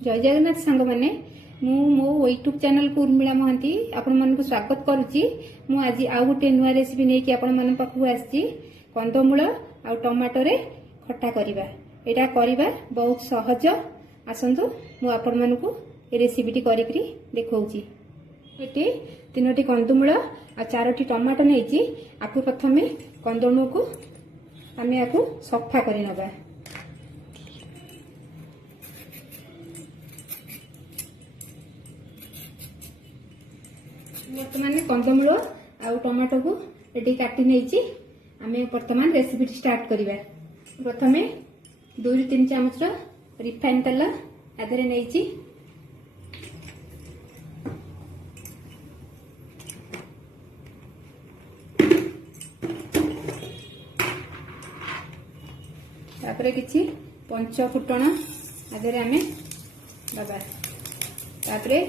जय जगन्नाथ सांग मैंने मो यूट्यूब चैनल को उर्मिला महांती आपण मानक स्वागत करुच्ची। मु आज आउ गोटे नुआ रेसिपी नहीं कि आपण मान पाखु आसी कंदमूल आ टमाटो रे खट्टा करिबा। एटा करिबा बहुत सहज। आसंतु मु आपण मानक ए रेसिपीटी करिकरी देखौची। एटी 3टी कंदमूल आ 4टी टमाटो नेची आकु प्रथमे कंदमूल को आमे आकु सफा करि नबा। बर्तमान कंदमूल आ टमाटो को रेडी काटी नहीं आम बर्तमान रेसिपी स्टार्ट करिबा। प्रथमे 2-3 चामच रिफाइन तेल आधे नहीं तापरे किछि पंच फुटण आधे आम दबा। तापरे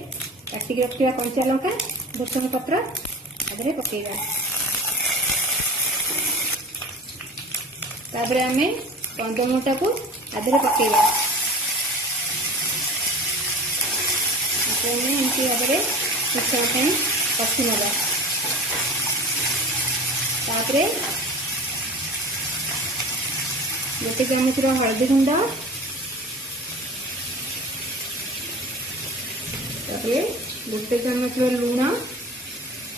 काटिक रखा कंचा लंका भृषंग पत्र आधे पकेगा। तापरे आमे कंदमूलटा को आधे पकेगा। एमती भाव में किसी समय कषि नवा। तापरे गोटे चामच हल्दी गुंड, तापरे गोटे चामच लुण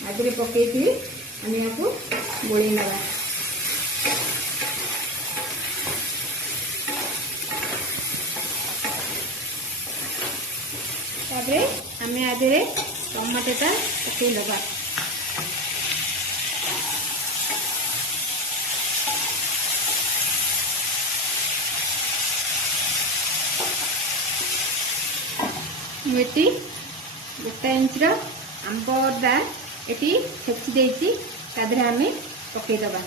आधे पकईकि आम या गोल नवा। तापरे आम आधे टमाटोटा पकई लगा। मुझे 1 इंच आंब अदा ये छेची देती आम पकईदबा।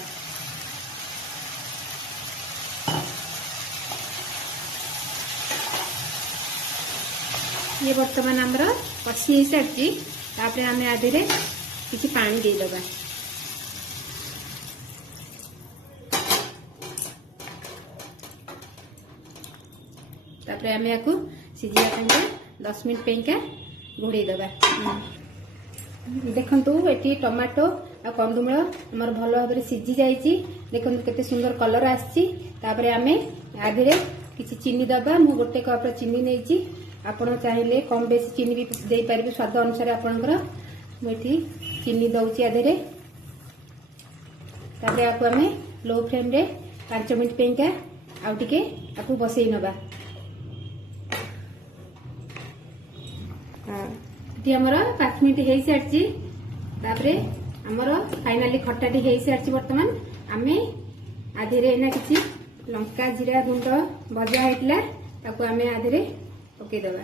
ये बर्तमान आमर कषि हो सारी। तापर आम आधे किसी पानी देदबा। तापर आम या सिझा 10 मिनट पेंका घोड़े दबा। देखंतु एटी टमाटो आ कंदमूल हमर भल भाव में सिझी जाइए। देखंतु केते सुंदर कलर आछि। तापरे आमे आधे किछि चीनी दबा। मु गोटे कप चीनी नेछि। आपण चाहिले कम बेसी चीनी भी दे पारिबे स्वाद अनुसार आपनकर। मुठी चीनी दउछि आधे। तापरे आकु आमे लो फ्लेम रे 5 मिनट पेंका आउ टिके आकु बसई नबा। हमर 5 मिनट हो सारी। तापरे हमर फाइनाली खट्टाटी हो सारी। बर्तमान आमे आधे ना किछि लंका जीरा गुंड भजा होइतला ताकू आमे आधे पकई दबा।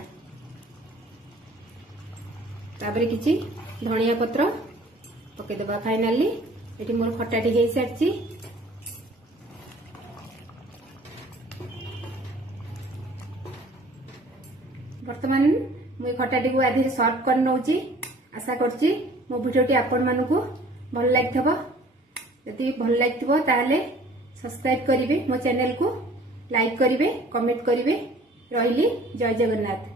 तापरे किछि धनिया पत्र पकई दबा। फाइनाली एटी मोर खट्टाटी हो सारी। बर्तमान मुझे खटाटी को आधे सर्व कर नौची। आशा करछि मो भिडियोटी आपण मानकु भल लागिथबो। यदि भल लागिथबो ताले सब्सक्राइब करिवे, मो चैनल को लाइक करिवे, कमेंट करिवे। रहिली जय जगन्नाथ।